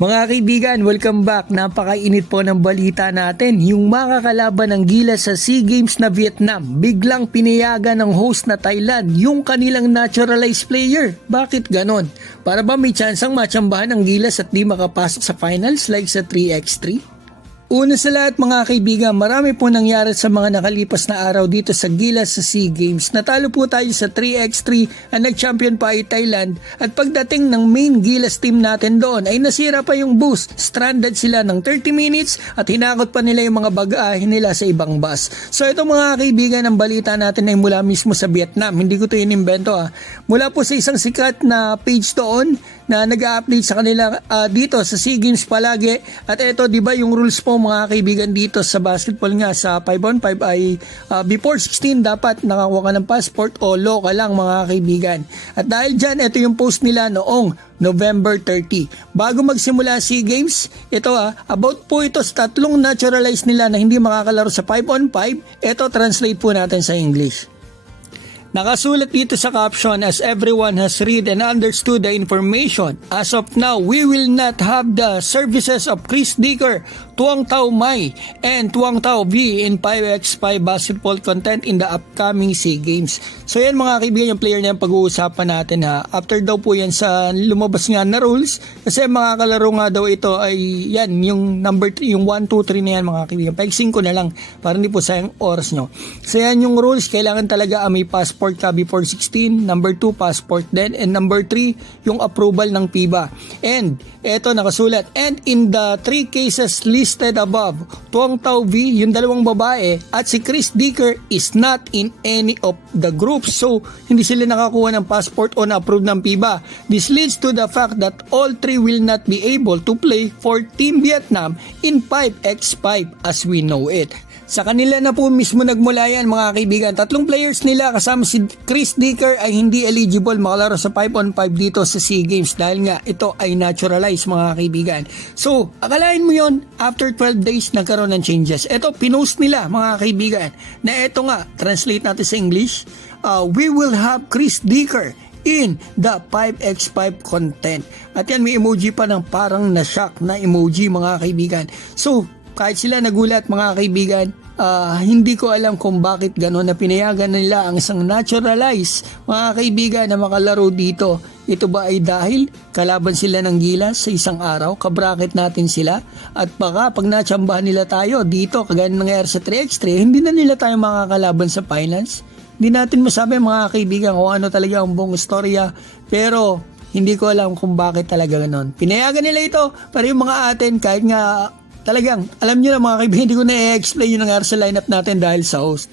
Mga kaibigan, welcome back. Napakainit po ng balita natin. Yung makakalaban ng Gilas sa SEA Games na Vietnam, biglang pinayagan ng host na Thailand yung kanilang naturalized player. Bakit ganon? Para ba may tsansang matsambahan ng Gilas at di makapasok sa finals like sa 3x3? Una sa lahat mga kaibigan, marami po nangyari sa mga nakalipas na araw dito sa Gilas sa SEA Games. Natalo po tayo sa 3x3 at nag-champion pa ay Thailand at pagdating ng main Gilas team natin doon ay nasira pa yung bus. Stranded sila ng 30 minutes at hinakot pa nila yung mga bagahe nila sa ibang bus. So ito mga kaibigan, ang balita natin ay mula mismo sa Vietnam. Hindi ko ito inimbento Mula po sa isang sikat na page doon na nag-update sa kanila dito sa SEA Games palagi. At ito, di ba yung rules po mga kaibigan dito sa basketball nga sa 5-on-5 ay before 16 dapat nakakuha ka ng passport o local lang mga kaibigan. At dahil dyan, ito yung post nila noong November 30. Bago magsimula SEA Games, ito about po ito sa tatlong naturalized nila na hindi makakalaro sa 5-on-5. Ito, translate po natin sa English. Nakasulat dito sa caption, as everyone has read and understood the information, as of now, we will not have the services of Chris Dicker, Tuang Tao Mai, and Tuang Tao V in 5x5 basketball content in the upcoming SEA Games. So yan mga kaibigan, yung player na yung pag-uusapan natin After daw po yan sa lumabas nga na rules, kasi mga kalaro nga daw ito ay yan, yung number 3, yung 1, 2, 3 na yan mga kaibigan. Paigsin ko na lang para hindi po sayang oras nyo. So yan yung rules, kailangan talaga may passport ka before 16, number 2 passport din, and number 3 yung approval ng FIBA. And eto nakasulat, and in the 3 cases listed above, Tuang Tao V, yung dalawang babae, at si Chris Dicker is not in any of the groups. So hindi sila nakakuha ng passport o na-approve ng FIBA. This leads to the fact that all 3 will not be able to play for Team Vietnam in 5x5 as we know it. Sa kanila na po mismo nagmula yan mga kaibigan. Tatlong players nila kasama si Chris Dicker ay hindi eligible makalaro sa 5-on-5 dito sa SEA Games dahil nga ito ay naturalized mga kaibigan. So, akalain mo yon after 12 days nagkaroon ng changes. Ito, pinost nila mga kaibigan na ito nga, translate natin sa English, we will have Chris Dicker in the 5x5 content. At yan, may emoji pa ng parang na-shock na emoji mga kaibigan. So, kahit sila nagulat mga kaibigan, hindi ko alam kung bakit gano'n na pinayagan nila ang isang naturalized mga kaibigan na makalaro dito. Ito ba ay dahil kalaban sila ng Gilas sa isang araw, kabracket natin sila, at baka pag natsambahan nila tayo dito kagaya ng nangyayari sa 3x3, hindi na nila tayo makakalaban sa finals. Hindi natin masabi mga kaibigan kung ano talaga ang buong istorya, pero hindi ko alam kung bakit talaga gano'n. Pinayagan nila ito para yung mga atin kahit nga talagang, alam nyo na mga kaibigan, hindi ko na i-explain yung nangyari sa lineup natin dahil sa host.